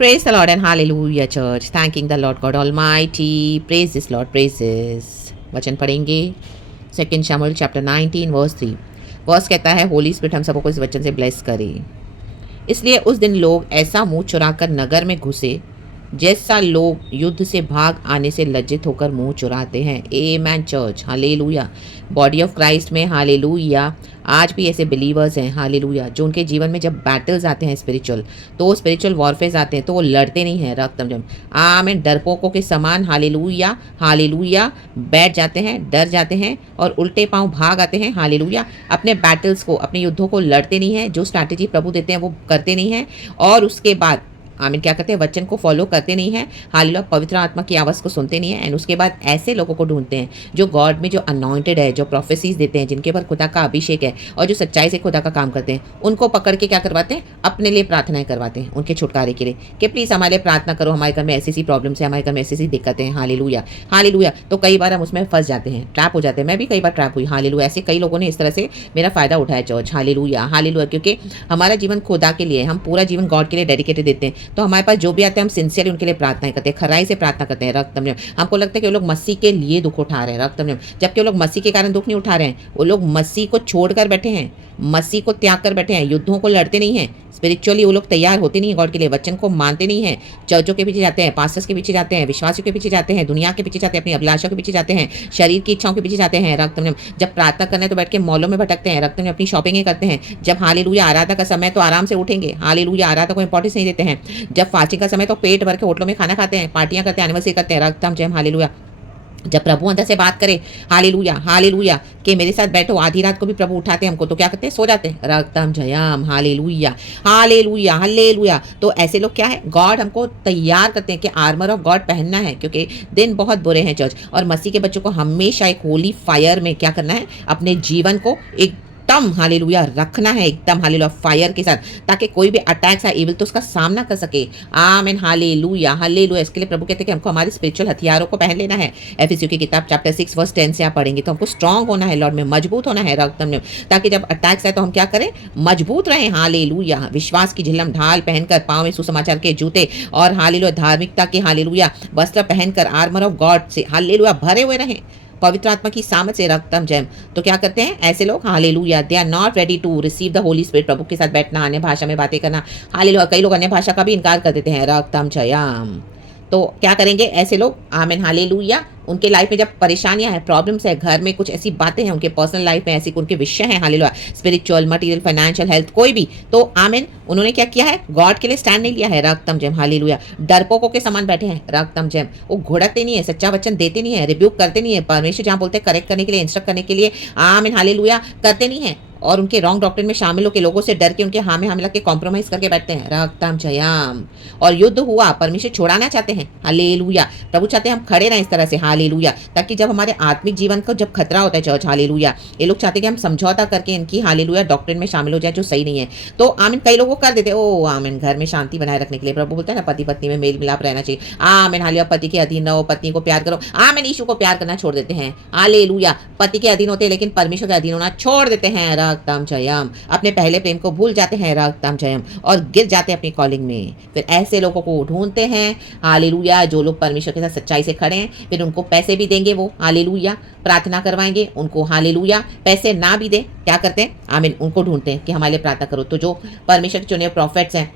Praise the Lord and hallelujah church. Thanking the Lord God Almighty. Praise this Lord, praise this. वचन पढ़ेंगे 2 शमूएल chapter 19 verse 3। Verse कहता है Holi spirit हम सबको इस वचन से ब्लेस करे। इसलिए उस दिन लोग ऐसा मुंह चुराकर नगर में घुसे जैसा लोग युद्ध से भाग आने से लज्जित होकर मुंह चुराते हैं। Amen church, hallelujah. Body of Christ में हालेलुया आज भी ऐसे बिलीवर्स हैं हालेलुया जो उनके जीवन में जब बैटल्स आते हैं स्पिरिचुअल, तो स्पिरिचुअल वॉरफेयर आते हैं तो वो लड़ते नहीं हैं रक्तम जम आमेन डरपोकों के समान हालेलुया हालेलुया बैठ जाते हैं, डर जाते हैं और उल्टे पांव भाग आते हैं हालेलुया। अपने बैटल्स को, अपने युद्धों को लड़ते नहीं हैं, जो स्ट्रैटेजी प्रभु देते हैं वो करते नहीं हैं और उसके बाद आमीन क्या करते हैं, वचन को फॉलो करते नहीं हैं हालेलुया, पवित्र आत्मा की आवाज़ को सुनते नहीं हैं। एंड उसके बाद ऐसे लोगों को ढूंढते हैं जो गॉड में जो अनॉइंटेड है, जो प्रोफेसीज देते हैं, जिनके पर खुदा का अभिषेक है और जो सच्चाई से खुदा का काम करते हैं, उनको पकड़ के क्या करवाते हैं, अपने लिए प्रार्थनाएं करवाते हैं उनके छुटकारे के लिए कि प्लीज़ हमारे लिए प्रार्थना करो, हमारे घर में ऐसी सी प्रॉब्लम्स है, हमारे घर में ऐसी सी दिक्कतें हैं हालेलुया हालेलुया। तो कई बार हम उसमें फंस जाते हैं, ट्रैप हो जाते हैं। मैं भी कई बार ट्रैप हुई हालेलुया। ऐसे कई लोगों ने इस तरह से मेरा फ़ायदा उठाया चर्च हालेलुया हालेलुया, क्योंकि हमारा जीवन खुदा के लिए, हम पूरा जीवन गॉड के लिए डेडिकेटेड देते हैं। तो हमारे पास जो भी आते हैं हम सिंसियरली उनके लिए प्रार्थनाएं करते हैं, खराई से प्रार्थना करते हैं रक्तम। हमको लगता है कि वो लोग मसीह के लिए दुख उठा रहे हैं रक्तम, जबकि वो लोग मसीह के कारण दुख नहीं उठा रहे हैं, वो लोग मसीह को छोड़कर बैठे हैं, मसीह को त्याग कर बैठे हैं, युद्धों को लड़ते नहीं हैं। स्पिरिचुअली वो लोग तैयार होते नहीं हैं गॉड के लिए, वचन को मानते नहीं हैं, चर्चों के पीछे जाते हैं, पास्टर्स के पीछे जाते हैं, विश्वासियों के पीछे जाते हैं, दुनिया के पीछे जाते हैं, अपनी अभिलाषा के पीछे जाते हैं, शरीर की इच्छाओं के पीछे जाते हैं रक्तम। जब प्रार्थना करने तो बैठ के मॉलों में भटकते हैं रक्तम, अपनी शॉपिंग करते हैं। जब हालेलुया आराधना का समय तो आराम से उठेंगे हालेलुया, आराधना को इंपॉर्टेंस नहीं देते हैं। जब फास्टिंग का समय तो पेट भर के होटलों में खाना खाते हैं, पार्टियां करते हैं, एनिवर्सरी करते हैं रक्तम जय हालेलुया। जब प्रभु अंदर से बात करे हालेलुया हालेलुया कि मेरे साथ बैठो, आधी रात को भी प्रभु उठाते हैं हमको, तो क्या करते हैं, सो जाते हैं रक्तम जयम हालेलुया हालेलुया हालेलुया। तो ऐसे लोग क्या है, गॉड हमको तैयार करते हैं कि आर्मर ऑफ गॉड पहनना है, क्योंकि दिन बहुत बुरे हैं चर्च। और मसीह के बच्चों को हमेशा एक होली फायर में क्या करना है, अपने जीवन को एक एकदम हालेलुया रखना है, एकदम हालेलुया फायर के साथ, ताकि कोई भी अटैक्स है इविल तो उसका सामना कर सके। आमीन हालेलुया हालेलुया। इसके लिए प्रभु कहते हैं कि हमको हमारे स्पिरिचुअल हथियारों को पहन लेना है। एफएसयू की किताब चैप्टर 6 वर्स 10 से आप पढ़ेंगे तो हमको स्ट्रांग होना है लॉर्ड में, मजबूत होना है रक्तम में, ताकि जब अटैक्स है तो हम क्या करें, मजबूत रहें हालेलुया। विश्वास की झिल्लम ढाल पहनकर, पाँव में सुसमाचार के जूते और हालेलुया धार्मिकता के हालेलुया वस्त्र पहनकर, आर्मर ऑफ गॉड से हालेलुया भरे हुए रहें, पवित्र आत्मा की सामत से रक्तम जयम। तो क्या करते हैं ऐसे लोग hallelujah, they are not ready to receive the holy spirit. प्रभु के साथ बैठना, अन्य भाषा में बातें करना हालेलुया। कई लोग अन्य भाषा का भी इनकार कर देते हैं रक्तम जयम। तो क्या करेंगे ऐसे लोग, आमीन हालेलुया। उनके लाइफ में जब परेशानियां हैं, प्रॉब्लम्स है, घर में कुछ ऐसी बातें हैं, उनके पर्सनल लाइफ में ऐसी उनके विषय हैं hallelujah, spiritual, material, financial, health, कोई भी, तो आमीन उन्होंने क्या किया है, गॉड के लिए स्टैंड नहीं लिया है रक्तम जयम हालेलुया। डरपोकों के समान बैठे हैं रक्तम जयम। वो घुड़कते नहीं है, सच्चा वचन देते नहीं है, रिब्यूक करते नहीं है, परमेश्वर जहाँ बोलते हैं करेक्ट करने के लिए, इंस्ट्रक्ट करने के लिए आमीन हालेलुया करते नहीं है, और उनके रॉन्ग डॉक्ट्रिन में शामिल होकर लोगों से डर के उनके हाँ में हाँ मिला के कॉम्प्रोमाइज करके बैठते हैं रक्तम जयम। और युद्ध हुआ, परमेश्वर छुड़ाना चाहते हैं हालेलुया। प्रभु चाहते हैं हम खड़े रहें इस तरह से हालेलुया, ताकि जब हमारे आत्मिक जीवन को जब खतरा होता है चर्च हालेलुया, ये लोग चाहते हैं कि हम समझौता करके इनकी हालेलुया डॉक्ट्रिन में शामिल हो जाए जो सही नहीं है। तो आमीन कई लोगों कर देते, ओ आमीन घर में शांति बनाए रखने के लिए प्रभु बोलता है ना, पति पत्नी में मेल मिलाप रहना चाहिए, आमीन हालेलुया। पति के अधीन रहो, पत्नी को प्यार करो, आमीन। यीशु को प्यार करना छोड़ देते हैं हालेलुया। पति के अधीन होते हैं लेकिन परमेश्वर के अधीन होना छोड़ देते हैं रक्तम जयम। अपने पहले प्रेम को भूल जाते हैं रक्तम जयम और गिर जाते हैं अपनी कॉलिंग में। फिर ऐसे लोगों को ढूंढते हैं हालेलुया, जो लोग परमेश्वर के साथ सच्चाई से खड़े हैं। फिर उनको पैसे भी देंगे वो हालेलुया, प्रार्थना करवाएंगे उनको हालेलुया। पैसे ना भी दे क्या करते हैं, आमीन उनको ढूंढते हैं कि हमारे लिए प्रार्थना करो। तो जो परमेश्वर के चुने प्रॉफिट्स हैं,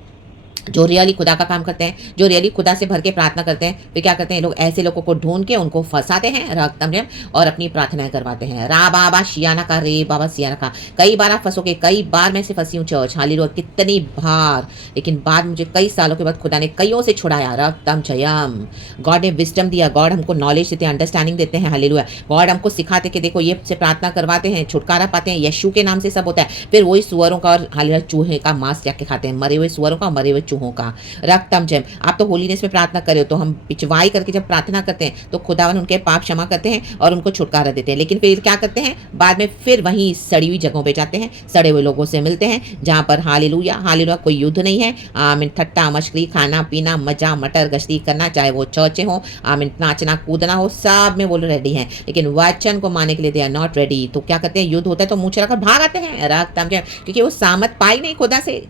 जो रियली खुदा का काम करते हैं, जो रियली खुदा से भर के प्रार्थना करते हैं, फिर क्या करते हैं लोग, ऐसे लोगों को ढूंढ के उनको फंसाते हैं रक्तम जयम और अपनी प्रार्थनाएं करवाते हैं। रा बाबा शियाना का, रे बाबा सियाना का। कई बार आप फंसोगे, कई बार मैं से फंसी हूँ चर्च हालेलुया, कितनी बार, लेकिन बाद मुझे कई सालों के बाद खुदा ने कईयों से छुड़ाया रक्तम जयम। गॉड ने विजडम दिया, गॉड हमको नॉलेज देते हैं, अंडरस्टैंडिंग देते हैं हालेलुया। गॉड हमको सिखाते कि देखो ये से प्रार्थना करवाते हैं, छुटकारा पाते हैं, यीशु के नाम से सब होता है। फिर वही सुअरों का और हालेलुया चूहे का मांस जाके खाते हैं, मरे हुए सुअरों का, मरे हुए चूहों का रक्तम जयम। आप तो होलीनेस में प्रार्थना करे हो, तो हम पिछवाई करके जब प्रार्थना करते हैं तो खुदावन उनके पाप क्षमा करते हैं और उनको छुटकारा देते हैं। लेकिन फिर क्या करते हैं, बाद में फिर वहीं सड़ी हुई जगहों पे जाते हैं, सड़े हुए लोगों से मिलते हैं जहाँ पर हालेलुया हालेलुया कोई युद्ध नहीं है। आमीन ठट्टा मशकरी, खाना पीना, मजा मटर गश्ती करना, चाहे वो चर्चे हो, आमीन नाचना कूदना हो, सब में वो रेडी हैं, लेकिन वचन को मानने के लिए दे आर नॉट रेडी। तो क्या करते हैं, युद्ध होता है तो मुँह चलाकर भाग आते हैं रक्तम जयम, क्योंकि वो सामत पाई नहीं खुदा से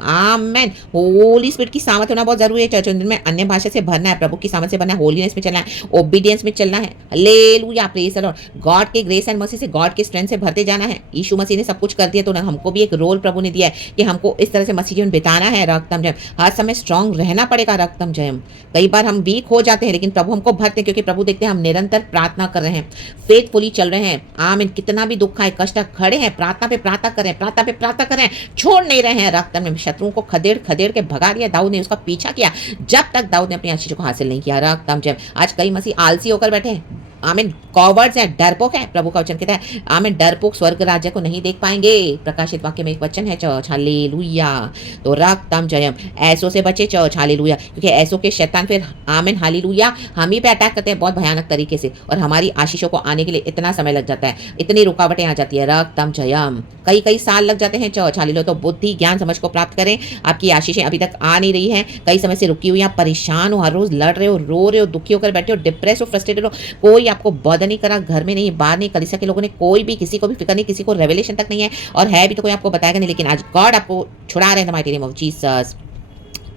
आमेन। होली स्पिरिट की सामर्थ होना बहुत जरूरी है चर्च में। अन्य भाषा से भरना है, प्रभु की सामर्थ से भरना है, होलीनेस में चलना है, ओबीडियंस में चलना है। Hallelujah, praise the Lord. God के ग्रेस एंड मर्सी से, गॉड के स्ट्रेंथ से भरते जाना है। यीशु मसीह ने सब कुछ कर दिया, तो हमको भी एक रोल प्रभु ने दिया है कि हमको इस तरह से मसीह जीवन बिताना है। रक्तम जयम, हर समय स्ट्रांग रहना पड़ेगा। रक्तम जयम, कई बार हम वीक हो जाते हैं, लेकिन प्रभु हमको भरते हैं, क्योंकि प्रभु देखते हैं हम निरंतर प्रार्थना कर रहे हैं, फेथफुली चल रहे हैं। आमीन। कितना भी दुख आए, कष्ट खड़े हैं, प्रार्थना पे प्रार्थना करें, प्रार्थना पे प्रार्थना करें, छोड़ नहीं रहे हैं। रक्तम में शत्रुओं को खदेड़ खदेड़ के भगा दिया दाऊद ने, उसका पीछा किया जब तक दाऊद ने अपनी आशीष को हासिल नहीं किया। रक्तम जयम। आज कई मसीह आलसी होकर बैठे हैं, आमीन, कॉवर्ड्स हैं, डरपोक है। प्रभु का वचन कहता है आमीन, डरपोक स्वर्ग राज्य को नहीं देख पाएंगे। प्रकाशित वाक्य में एक वचन है चर्च, हालेलुया। तो रक्तम जयम, ऐसों से बचे चर्च, हालेलुया, क्योंकि ऐसों के शैतान फिर आमीन हालेलुया हम ही पे अटैक करते हैं बहुत भयानक तरीके से, और हमारी आशीषों को आने के लिए इतना समय लग जाता है, इतनी रुकावटें आ जाती है। रक्तम जयम, कई कई साल लग जाते हैं चर्च, हालेलुया। तो बुद्धि ज्ञान समझ को प्राप्त करें। आपकी आशीषें अभी तक आ नहीं रही हैं, कई समय से रुकी हुई, आप परेशान हो, हर रोज लड़ रहे हो, रो रहे हो, दुखी होकर बैठे हो, डिप्रेस हो, फ्रस्ट्रेटेड हो, कोई आपको बॉदर नहीं करा, घर में नहीं, बाहर नहीं, कलीसिया के लोगों ने कोई भी किसी को भी फिक्र नहीं, किसी को रेवलेशन तक नहीं है, और है भी तो कोई आपको बताएगा नहीं। लेकिन आज गॉड आपको छुड़ा रहे हैं the mighty name of Jesus,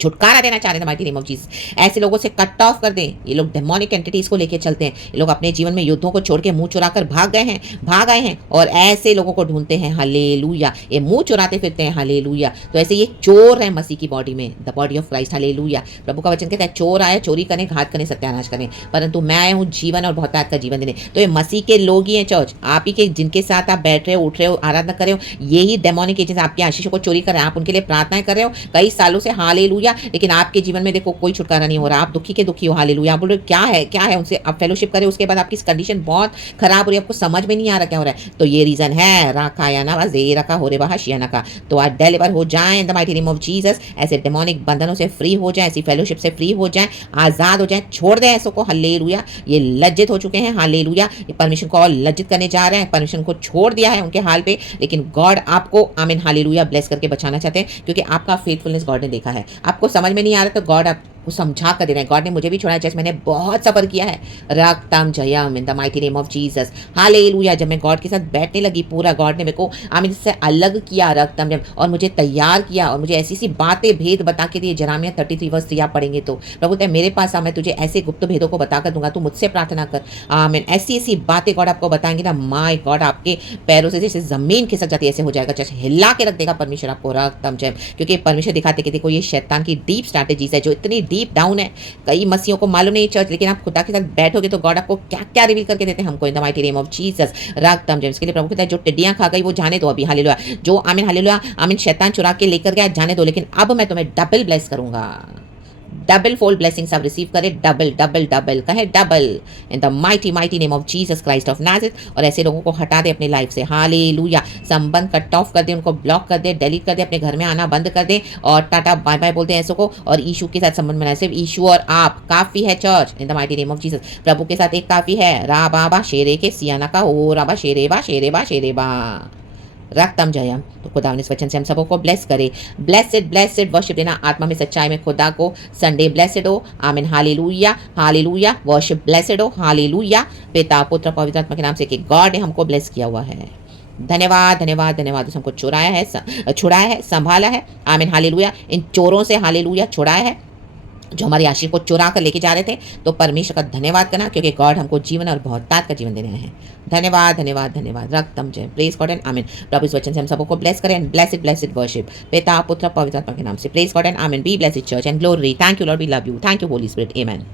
छुटकारा देना चाह रहे हैं माइटी नेम ऑफ जीसस। ऐसे लोगों से कट ऑफ कर दें। ये लोग डेमोनिक एंटिटीज को लेकर चलते हैं, ये लोग अपने जीवन में युद्धों को छोड़ के मुंह चुराकर भाग आए हैं, और ऐसे लोगों को ढूंढते हैं। हालेलुया, ये मुंह चुराते फिरते हैं। हालेलुया। तो ऐसे ये चोर है मसीह की बॉडी में, the body of Christ. Hallelujah. प्रभु का वचन कहता है चोर आया चोरी करने, घात करने, सत्यानाश करने, परंतु मैं आया हूँ जीवन और बहुतायत का जीवन देने। तो ये मसीह के लोग ही हैं चर्च, आप ही के, जिनके साथ आप बैठ रहे हो, उठ रहे हो, आराधना कर रहे हो, यही डेमोनिक एजेंट्स आपकी आशीषों को चोरी कर रहे हैं। आप उनके लिए प्रार्थनाएं कर रहे हो कई सालों से, हालेलुया, लेकिन आपके जीवन में देखो कोई छुटकारा नहीं हो रहा, आप दुखी के दुखी हो। हालेलुया। आप बोल रहे हो क्या है, उनसे आप फेलोशिप करें, उसके बाद आपकी कंडीशन बहुत खराब हो रही है, आपको समझ में नहीं आ रहा क्या हो रहा है। तो ये रीजन है राखायाना वाजे रखा हो रे बाशियाना का। तो आज डिलीवर हो जाए इन the mighty name of Jesus, ऐसे डेमोनिक बंधनों से फ्री हो जाए, ऐसी फेलोशिप से फ्री हो जाए, आजाद हो जाए, छोड़ दें ऐसों को। हालेलुया। ये लज्जित हो चुके हैं, हालेलुया, ये परमिशन को और लज्जित करने जा रहे हैं, परमिशन को छोड़ दिया है उनके हाल पे, लेकिन गॉड आपको आमीन हालेलुया ब्लेस करके बचाना चाहते हैं, क्योंकि आपका फेथफुलनेस गॉड ने देखा है। आपको समझ में नहीं आ रहा तो गॉड आपको समझा कर दे रहे हैं। गॉड ने मुझे भी छोड़ा है, जैसे मैंने बहुत सफर किया है। रक्तम जयम in the mighty name of Jesus, hallelujah. जब मैं गॉड के साथ बैठने लगी, पूरा गॉड ने मेरे को आमीन इससे अलग किया, रक्तम जब, और मुझे तैयार किया, और मुझे ऐसी सी बातें भेद बता के दिए। जरामिया 33 वर्ष 3 आप पढ़ेंगे तो प्रभु कहते हैं मेरे पास आ, मैं तुझे ऐसे गुप्त भेदों को बता कर दूंगा, तू मुझसे प्रार्थना कर। आमीन। ऐसी ऐसी बातें गॉड आपको बताएंगे ना, माय गॉड, आपके पैरों से जैसे जमीन खिसक जाती है ऐसे हो जाएगा, जैसे हिला के रख देगा परमेश्वर आपको। रक्तम जयम, क्योंकि परमेश्वर दिखाते कि देखो ये शैतान की डीप स्ट्रैटेजीज है, जो इतनी डीप डाउन है, कई मसीहों को मालूम नहीं चर्च, लेकिन आप खुदा के साथ बैठोगे तो गॉड आपको क्या क्या रिवील करके देते हैं हमको in the mighty name of Jesus. रक्तम जयम। इसके लिए प्रभु कहता है जो टिड्डियां खा गई वो जाने दो अभी, हालेलुया। जो आमीन हालेलुया आमीन शैतान चुरा के लेकर गया जाने दो, लेकिन अब मैं तुम्हें डबल ब्लेस करूंगा। डबल फोल्ड ब्लेसिंग्स आप रिसीव करें, डबल डबल डबल कहे, double in the mighty mighty name of Jesus Christ of Nazareth. और ऐसे लोगों को हटा दे अपनी लाइफ से, हालेलुया। संबंध कट ऑफ कर दे, उनको ब्लॉक कर दे, डिलीट कर दे, अपने घर में आना बंद कर दे, और टाटा बाय बाय बोलते हैं ऐसों को, और यीशु के साथ संबंध बनाए। सिर्फ यीशु और आप काफी है church in the mighty name of Jesus. प्रभु के साथ एक काफी है। रा बाबा शेरे के सियाना का ओ राबा शेरे बा रक्तम जयम। तो खुदा इस वचन से हम सबों को ब्लेस करे। ब्लेसेड ब्लेसेड वर्शिप देना आत्मा में सच्चाई में खुदा को। संडे ब्लेसेड हो, आमीन हालेलुया हालेलुया। वर्शिप ब्लेसेड हो, हालेलुया। पिता पुत्र पवित्र आत्मा के नाम से कि गॉड ने हमको ब्लेस किया हुआ है। धन्यवाद धन्यवाद धन्यवाद। हमको छुड़ाया है, संभाला है, आमीन हालेलुया। इन चोरों से हालेलुया छुड़ाया है जो हमारी आशीष को चुरा कर लेके जा रहे थे। तो परमेश्वर का धन्यवाद करना, क्योंकि गॉड हमको जीवन और बहुतायत का जीवन दे रहे हैं। धन्यवाद धन्यवाद धन्यवाद। रक्तम जय। प्रेज गॉड एंड आमीन। प्रभु इस वचन से हम सबको ब्लेस करें एंड ब्लेसिड वर्शिप पिता पुत्र पवित्र आत्मा के नाम से। Praise God and amen. Be blessed church and glory. Thank you Lord, we love you. Thank you holy spirit. आमीन।